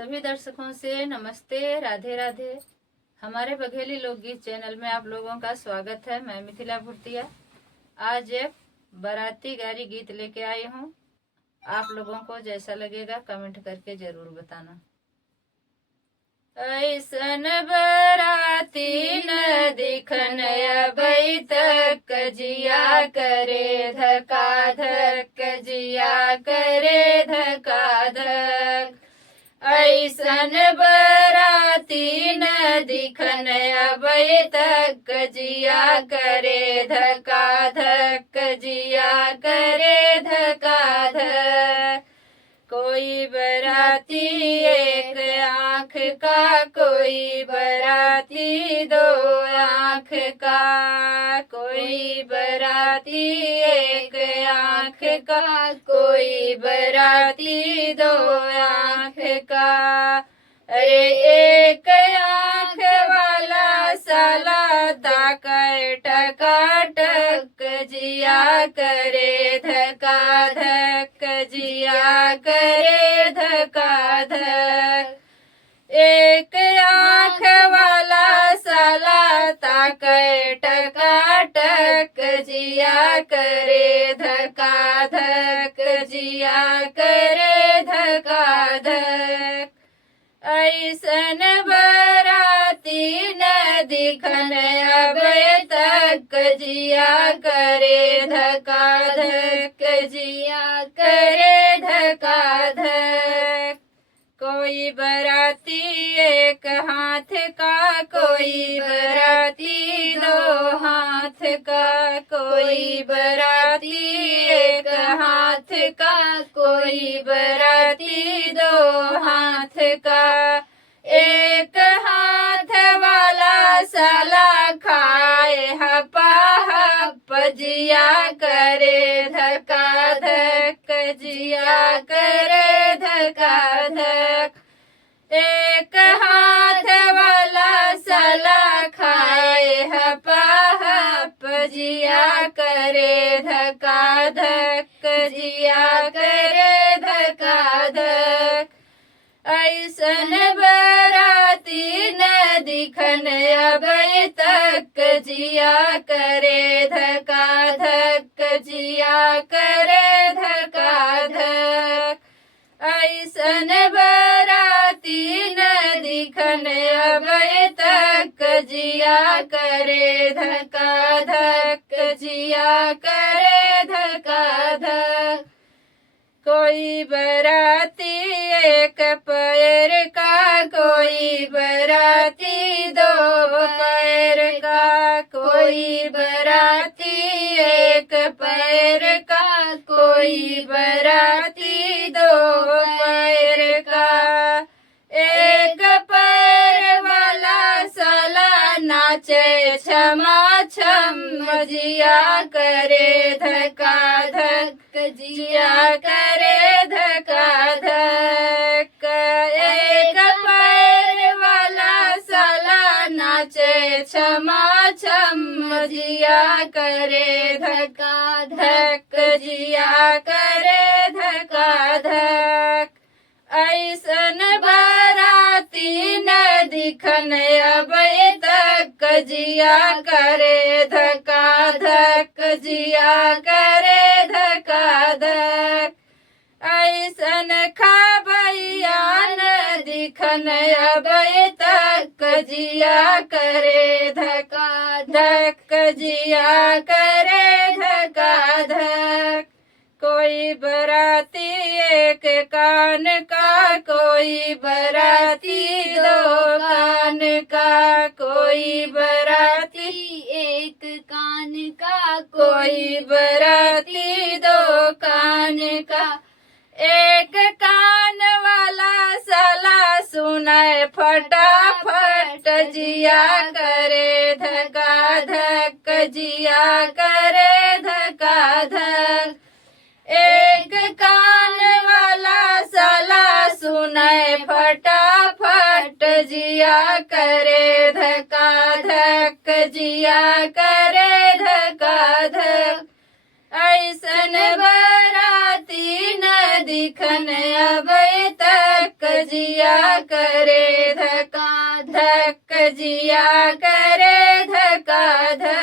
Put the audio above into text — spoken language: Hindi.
सभी दर्शकों से नमस्ते, राधे राधे। हमारे बघेली लोकगीत चैनल में आप लोगों का स्वागत है। मैं मिथिला भुर्तिया आज एक बाराती गारी गीत लेके आई हूँ। आप लोगों को जैसा लगेगा कमेंट करके जरूर बताना। ऐसन बराती न दिखन अबई तक जिया करे धका धक, जिया करे धका धक। ऐसन बराती न दिखन अबई तक जिया करे धका धक, जिया करे धका धक। कोई बराती एक आँख का, कोई बराती दो आँख का। कोई बराती एक आँख का, कोई बराती दो आँख का। अरे एक आँख वाला साला ताकर टकाटक, जिया करे धका धक, जिया करे धका धक। एक आँख वाला साला ताकर टकाटक, जिया करे धका धक, जिया करे धका धक। ऐसन बराती न दिखन अबई तक जिया करे धका धक, जिया करे धका धक। कोई बराती एक हाथ का, कोई बराती दो हाथ का। कोई बराती एक हाथ का, कोई बराती दो हाथ का। एक हाथ वाला साला खाए हपा हप, जिया करे धका धक, जिया करे धका धक। एक हाथ वाला साला खाए हपा हप, जिया करे धका धक, जिया करे धका धक। ऐसन बराती न दिखन अबई तक जिया करे धका धक, जिया करे धका धक। ऐसन बराती न दिखन अबई तक जिया करे धका धक, जिया करे धका धक। कोई बराती एक पैर का, कोई बराती दो पैर का। कोई बराती एक पैर का, कोई बराती दो पैर का। एक पैर वाला साला नाचे क्षमा छम, जिया करे धका धक, जिया करे धका धक। एक पैर वाला साला नाचे क्षमा छम, जिया करे धका धक, जिया करे धका धक। ऐसन बराती न दिखन अबई तक जिया करे धका धक, जिया करे धका धक। ऐसन खबैया न दिखन अबई तक जिया करे धका धक, जिया करे धका धक। कोई बराती एक कान का, कोई बराती दो कान का। कोई बराती एक कान का, कोई बराती दो कान का। एक कान वाला साला सुनाए फटाफट, जिया करे धका धक, जिया करे धका धक। एक कान वाला साला सुनाए फटाफट, जिया करे धका धक, जिया करे धका धक। ऐसन बराती न दिखन अबई तक जिया करे धका धक जिया करे धका धक